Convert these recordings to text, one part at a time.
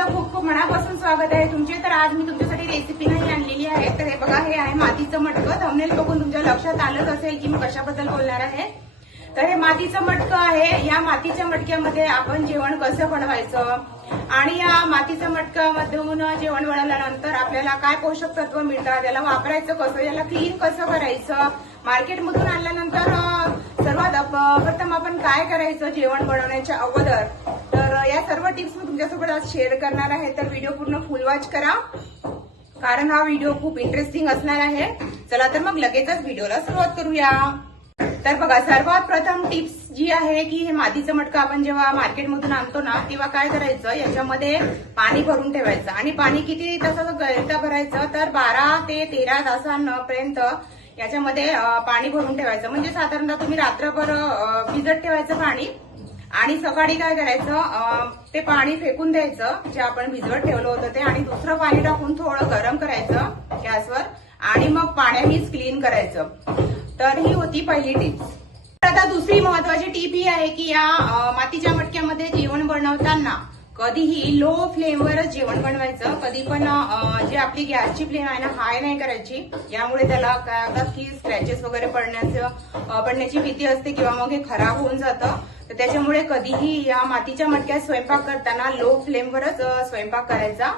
तुमचं खूप खूप मनापासून स्वागत आहे. तुमचे तर आज मी तुमच्यासाठी रेसिपी नाही आणलेली आहे. तर हे बघा हे आहे मातीचं मटकं. थंबनेल बघून तुमच्या लक्षात आलंच असेल की मी कशाबद्दल बोलणार आहे. तर हे मातीचं मटकं आहे. या मातीच्या मटक्यामध्ये आपण जेवण कसं बनवायचं आणि या मातीच्या मटक्यामधून जेवण बनवल्यानंतर आपल्याला काय पोषक तत्व मिळतात याला वापरायचं कसं याला क्लीन कसं करायचं? मार्केटमधून आणल्यानंतर सर्वात प्रथम आपण काय करायचं जेवण बनवण्याच्या अगोदर? या सर्व टिप्स मी तुमच्यासोबत आज शेअर करणार आहे. तर व्हिडिओ पूर्ण फुल वॉच करा. कारण हा व्हिडिओ खूप इंटरेस्टिंग असणार आहे. चला तर मग लगेचच व्हिडिओला सुरुवात करूया. तर बघा सर्वात प्रथम टिप्स जी आहे की हे मातीचं मटकं आपण जेव्हा मार्केटमधून आणतो ना तेव्हा काय करायचं? याच्यामध्ये पाणी भरून ठेवायचं. आणि पाणी किती तासाचं गळता भरायचं? तर बारा ते तेरा तासांपर्यंत याच्यामध्ये पाणी भरून ठेवायचं. म्हणजे साधारणतः तुम्ही रात्रभर भिजत ठेवायचं पाणी. आणि सकाळी काय करायचं ते पाणी फेकून द्यायचं जे आपण भिजवत ठेवलं होतं ते. आणि दुसरं पाणी टाकून थोडं गरम करायचं गॅसवर. आणि मग पाण्यानेच क्लीन करायचं. तर ही होती पहिली टिप्स आता दुसरी महत्वाची टीप ही आहे की या मातीच्या मटक्यामध्ये जेवण बनवताना कधीही लो फ्लेमवरच जेवण बनवायचं. कधी पण जे आपली गॅसची फ्लेम आहे ना हाय नाही करायची. यामुळे त्याला काय होतात की स्क्रॅचेस वगैरे पडण्याचं पडण्याची भीती असते किंवा मग हे खराब होऊन जातं. तर त्याच्यामुळे कधीही या मातीच्या मटक्यात स्वयंपाक करताना लो फ्लेमवरच स्वयंपाक करायचा.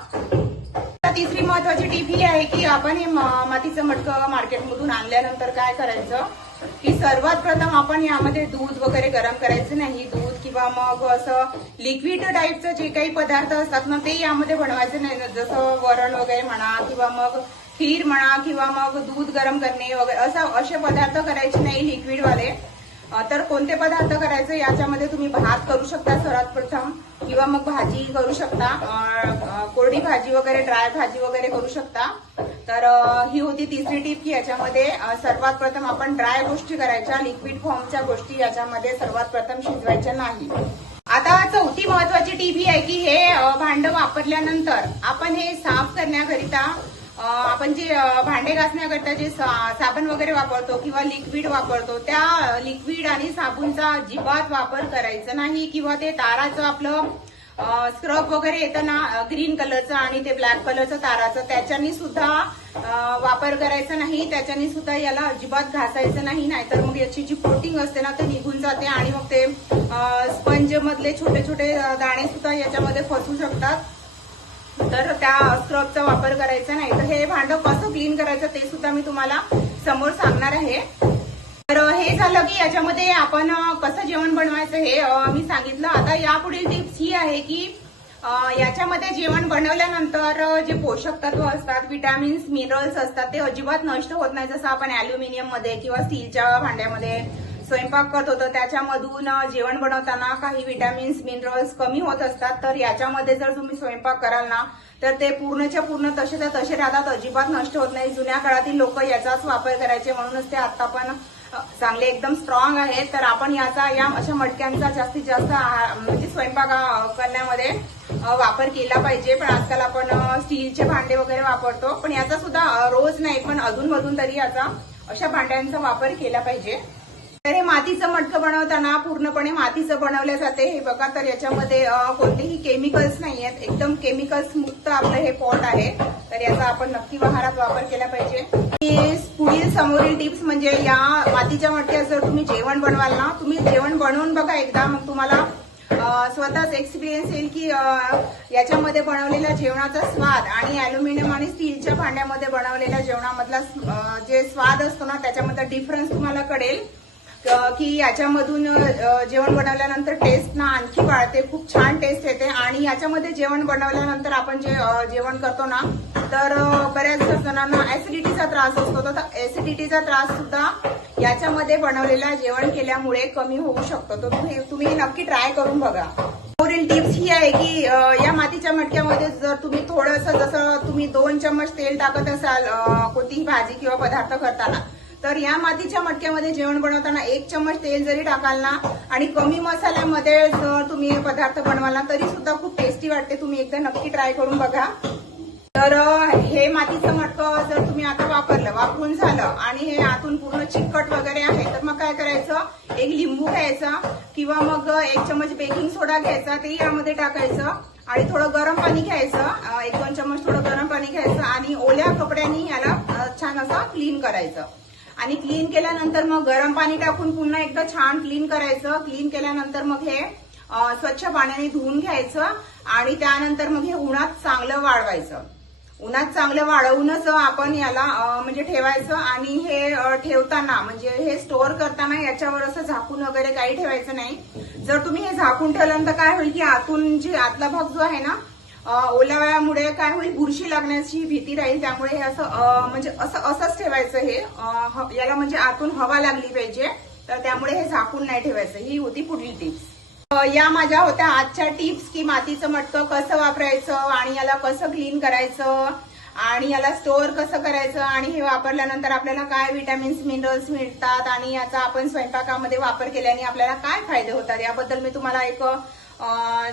तिसरी महत्वाची टीप ही आहे की आपण हे मातीचं मटकं मार्केटमधून आणल्यानंतर काय करायचं? की सर्वात प्रथम आपण यामध्ये दूध वगैरे गरम करायचं नाही. दूध किंवा मग असं लिक्विड टाईपचं जे काही पदार्थ असतात ना ते यामध्ये बनवायचं नाही. जसं वरण वगैरे म्हणा किंवा मग खीर म्हणा किंवा मग दूध गरम करणे वगैरे असं असे पदार्थ करायचे नाही लिक्विडवाले तर कोणते पदार्थ करायचे? याच्यामध्ये तुम्ही भात करू शकता सर्वात प्रथम. किंवा मग भाजी करू शकता. कोरडी भाजी वगैरे ड्राय भाजी वगैरे करू शकता. तर ही होती तिसरी टीप की याच्यामध्ये सर्वात प्रथम आपण ड्राय गोष्टी करायच्या लिक्विड फॉर्मच्या गोष्टी याच्यामध्ये सर्वात प्रथम शिजवायच्या नाही. आता चौथी महत्वाची टीप ही आहे की हे भांड वापरल्यानंतर आपण हे साफ करण्याकरिता आपण जे भांडे घासण्याकरता जे साबण वगैरे वापरतो किंवा लिक्विड वापरतो त्या लिक्विड आणि साबूनचा अजिबात वापर करायचा नाही किंवा ते ताराचं आपलं स्क्रब वगैरे येतं ना ग्रीन कलरचं आणि ते ब्लॅक कलरचं ताराचं त्याच्यानी सुद्धा वापर करायचा नाही. त्याच्यानी सुद्धा याला अजिबात घासायचं नाही. नाहीतर मग याची जी कोटिंग असते ना ते निघून जाते आणि मग ते स्पंज मधले छोटे छोटे दाणे सुद्धा याच्यामध्ये फसू शकतात. तर त्या स्क्रबचा वापर करायचा नाही. तर हे भांडं कसं क्लीन करायचं ते सुद्धा मी तुम्हाला समोर सांगणार आहे. तर हे झालं की याच्यामध्ये आपण कसं जेवण बनवायचं हे मी सांगितलं. आता यापुढील टिप्स ही आहे की याच्यामध्ये जेवण बनवल्यानंतर जे पोषक तत्व असतात विटॅमिन्स मिनरल्स असतात ते अजिबात नष्ट होत नाही. जसं आपण अॅल्युमिनियममध्ये किंवा स्टीलच्या भांड्यामध्ये स्वयंपाक करत होतो त्याच्यामधून जेवण बनवताना काही विटॅमिन्स मिनरल्स कमी होत असतात. तर याच्यामध्ये जर तुम्ही स्वयंपाक कराल ना तर ते पूर्णच्या पूर्ण तसेच्या तसे राहतात अजिबात नष्ट होत नाही. जुन्या काळातील लोक याचाच वापर करायचे म्हणूनच ते आता पण चांगले एकदम स्ट्रॉंग आहेत. तर आपण याचा या अशा मटक्यांचा जास्तीत जास्त आहार- म्हणजे स्वयंपाक करण्यामध्ये वापर केला पाहिजे. पण आजकाल आपण स्टीलचे भांडे वगैरे वापरतो. पण याचा सुद्धा रोज नाही पण अधूनमधून तरी याचा अशा भांड्यांचा वापर केला पाहिजे. तर हे मातीचं मटकं बनवताना पूर्णपणे मातीचं बनवल्या जाते. हे बघा तर याच्यामध्ये कोणतेही केमिकल्स नाही आहेत एकदम केमिकल्स मुक्त आपलं हे पॉट आहे. तर याचा आपण नक्की वाहारात वापर केला पाहिजे. पुढील समोरील टिप्स म्हणजे या मातीच्या मटक्यात जर तुम्ही जेवण बनवाल ना तुम्ही जेवण बनवून बघा एकदा. मग तुम्हाला स्वतःच एक्सपिरियन्स येईल की याच्यामध्ये बनवलेल्या जेवणाचा स्वाद आणि अल्युमिनियम आणि स्टीलच्या भांड्यामध्ये बनवलेल्या जेवणामधला जे स्वाद असतो ना त्याच्यामधला डिफरन्स तुम्हाला कळेल. की याच्यामधून जेवण बनवल्यानंतर टेस्ट ना आणखी वाढते. खूप छान टेस्ट येते. आणि याच्यामध्ये जेवण बनवल्यानंतर आपण जे जेवण करतो ना तर बऱ्याच जणांना ऍसिडिटीचा त्रास असतो. तर ऍसिडिटीचा त्रास सुद्धा याच्यामध्ये बनवलेल्या जेवण केल्यामुळे कमी होऊ शकतो. तर तुम्ही नक्की ट्राय करून बघा. पुढील टिप्स ही आहे की या मातीच्या मटक्यामध्ये जर तुम्ही थोडंसं जसं तुम्ही दोन चम्मच तेल टाकत असाल कोणतीही भाजी किंवा पदार्थ करताना तर या मातीच्या मटक्यामध्ये जेवण बनवताना एक चम्मच तेल जरी टाकाल ना आणि कमी मसाल्यामध्ये जर तुम्ही हे पदार्थ बनवाल ना तरी सुद्धा खूप टेस्टी वाटते. तुम्ही एकदा नक्की ट्राय करून बघा. तर हे मातीचं मटकं जर तुम्ही आता वापरलं वापरून झालं आणि हे आतून पूर्ण चिकट वगैरे आहे तर मग काय करायचं? एक लिंबू घ्यायचा किंवा मग एक चमच बेकिंग सोडा घ्यायचा ते यामध्ये टाकायचं आणि थोडं गरम पाणी घ्यायचं एक दोन चम्मच थोडं गरम पाणी घ्यायचं आणि ओल्या कपड्यांनी याला छान असं क्लीन करायचं. आणि क्लीन केल्यानंतर मग गरम पाणी टाकून पुन्हा एकदा छान क्लीन करायचं. क्लीन केल्यानंतर मग हे स्वच्छ पाण्याने धुवून घ्यायचं आणि त्यानंतर मग हे उन्हात चांगलं वाळवायचं. उन्हात चांगलं वाळवूनच आपण याला म्हणजे ठेवायचं आणि हे ठेवताना म्हणजे हे स्टोअर करताना याच्यावर असं झाकून वगैरे काही ठेवायचं नाही. जर तुम्ही हे झाकून ठेवलं तर काय होईल की आतून जे आतला भाग जो आहे ना ओलाव्यामुळे काय होईल बुरशी लागण्याची भीती राहील त्यामुळे हे असं म्हणजे असं असंच ठेवायचं हे. याला म्हणजे आतून हवा लागली पाहिजे तर त्यामुळे हे झाकून नाही ठेवायचं. ही होती पुढली टिप्स. या माझ्या होत्या आजच्या टिप्स की मातीचं मटकं कसं वापरायचं आणि याला कसं क्लीन करायचं आणि याला स्टोअर कसं करायचं आणि हे वापरल्यानंतर आपल्याला काय विटॅमिन्स मिनरल्स मिळतात आणि याचा आपण स्वयंपाकामध्ये वापर केल्याने आपल्याला काय फायदे होतात याबद्दल मी तुम्हाला एक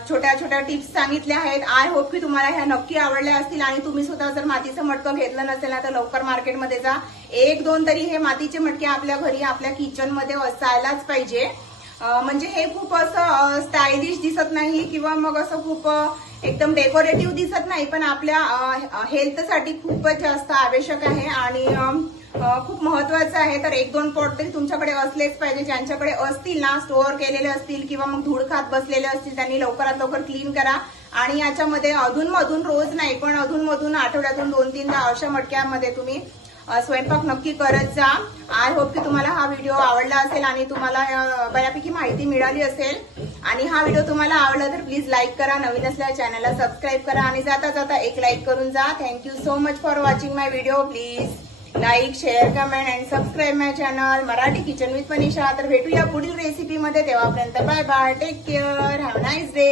छोट्या छोट्या टिप्स सांगितल्या आहेत. आय होप की तुम्हाला ह्या नक्की आवडल्या असतील आणि तुम्ही सुद्धा जर मातीचं मटकं घेतलं नसेल ना तर लवकर मार्केटमध्ये जा. एक दोन तरी हे मातीचे मटके आपल्या घरी आपल्या किचनमध्ये असायलाच पाहिजे. म्हणजे हे खूप असं स्टायलिश दिसत नाही किंवा मग असं खूप एकदम डेकोरेटिव्ह दिसत नाही. पण आपल्या हेल्थसाठी खूपच जास्त आवश्यक आहे. आणि खूप महत्वाचं आहे. तर एक दोन पॉट तरी तुमच्याकडे असलेच पाहिजे. ज्यांच्याकडे असतील ना स्टोअर केलेले असतील किंवा मग धूळ खात बसलेले असतील त्यांनी लवकरात लवकर क्लीन करा. आणि याच्यामध्ये अधूनमधून रोज नाही पण अधूनमधून आठवड्यातून दोन तीनदा अशा मटक्यामध्ये तुम्ही स्वयंपाक नक्की करत जा. आय होप की तुम्हाला हा व्हिडिओ आवडला असेल आणि तुम्हाला बऱ्यापैकी माहिती मिळाली असेल. आणि हा व्हिडिओ तुम्हाला आवडला तर प्लीज लाईक करा. नवीन असल्या चॅनलला सबस्क्राईब करा. आणि जाता जाता एक लाईक करून जा. Thank you so much for watching my video please like share comment and subscribe my channel Marathi kitchen with Manisha तर भेटूया पुढील रेसिपीमध्ये तेव्हापर्यंत bye bye take care have nice day